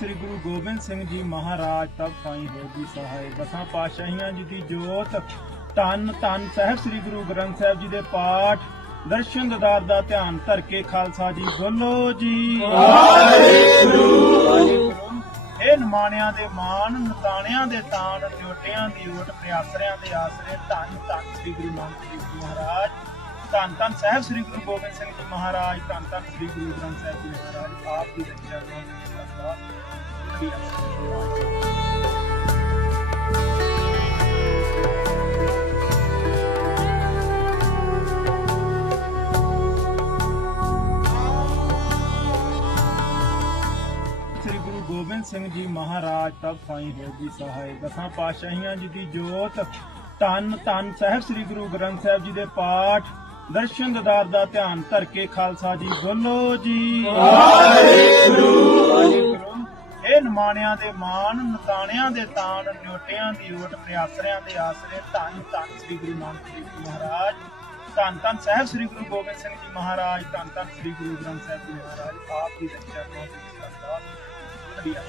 ਸ੍ਰੀ ਗੁਰੂ ਗੋਬਿੰਦ ਸਿੰਘ ਜੀ ਮਹਾਰਾਜ ਤਬ ਸਾਈਂ ਹੋ ਜੀ ਸਹਾਇ ਦਸਾਂ ਪਾਤਸ਼ਾਹੀਆਂ ਜੀ ਦੀ ਜੋਤ। ਧੰਨ ਧੰਨ ਸਾਹਿਬ ਸ੍ਰੀ ਗੁਰੂ ਗ੍ਰੰਥ ਸਾਹਿਬ ਜੀ ਦੇ ਪਾਠ। ਦਰਸ਼ਨ ਦਦਾਰ ਦਾ ਧਿਆਨ ਧਰ ਕੇ ਖਾਲਸਾ ਜੀ ਬੋਲੋ ਜੀ। ਵਾਹਿਗੁਰੂ। ਇਹ ਨਿਮਾਣਿਆਂ ਦੇ ਮਾਣ ਨਤਾਣਿਆਂ ਦੇ ਤਾਣ ਨਿਉਟਿਆਂ ਦੀ ਓਟ ਪਿਆਸਰਿਆਂ ਦੇ ਆਸਰੇ। ਧੰਨ ਧੰਨ ਸ੍ਰੀ ਗੁਰੂ ਨਾਨਕ ਦੇਵ ਜੀ ਮਹਾਰਾਜ। ਧੰਨ ਧੰਨ ਸਾਹਿਬ ਸ੍ਰੀ ਗੁਰੂ ਗੋਬਿੰਦ ਸਿੰਘ ਜੀ ਮਹਾਰਾਜ। ਧੰਨ ਧੰਨ ਸ੍ਰੀ ਗੁਰੂ ਗ੍ਰੰਥ ਸਾਹਿਬ ਜੀ ਮਹਾਰਾਜ। ਆਪ ਦੀ ਰੱਖਿਆ ਕਰੋ ਸ੍ਰੀ ਗੁਰੂ ਗੋਬਿੰਦ ਸਿੰਘ ਜੀ ਮਹਾਰਾਜ ਤਬ ਸਾਈਂ ਹੋ ਜੀ ਸਹਾਇ ਦਸਾਂ ਪਾਤਸ਼ਾਹੀਆਂ ਜੀ ਦੀ ਜੋਤ। ਧੰਨ ਧੰਨ ਸਾਹਿਬ ਸ੍ਰੀ ਗੁਰੂ ਗ੍ਰੰਥ ਸਾਹਿਬ ਜੀ ਦੇ ਪਾਠ। ਦਰਸ਼ਨ ਦਦਾਰ ਦਾ ਧਿਆਨ ਧਰ ਕੇ ਖਾਲਸਾ ਜੀ ਬੋਲੋ ਜੀ। ਵਾਹਿਗੁਰੂ। ਇਹ ਦੇ ਮਾਣ, ਨਤਾਣਿਆਂ ਦੇ ਤਾਣ ਨਿਉਟਿਆਂ ਦੀ ਓਟ ਪਿਆਸਰਿਆਂ ਦੇ ਆਸਰੇ ਧੰਨ ਧੰਨ ਸ੍ਰੀ ਗੁਰੂ ਨਾਨਕ ਦੇਵ ਜੀ ਮਹਾਰਾਜ। ਧੰਨ ਧੰਨ ਸਾਹਿਬ ਸ੍ਰੀ ਗੁਰੂ ਗੋਬਿੰਦ ਸਿੰਘ ਜੀ ਮਹਾਰਾਜ, ਧੰਨ ਧੰਨ ਸ੍ਰੀ ਗੁਰੂ ਗ੍ਰੰਥ ਸਾਹਿਬ ਜੀ ਮਹਾਰਾਜ। ਆਪ ਦੀ ਰੱਖਿਆ ਕਰੋ ਜੀ ਸਰਦਾਰ ਵਧੀਆ।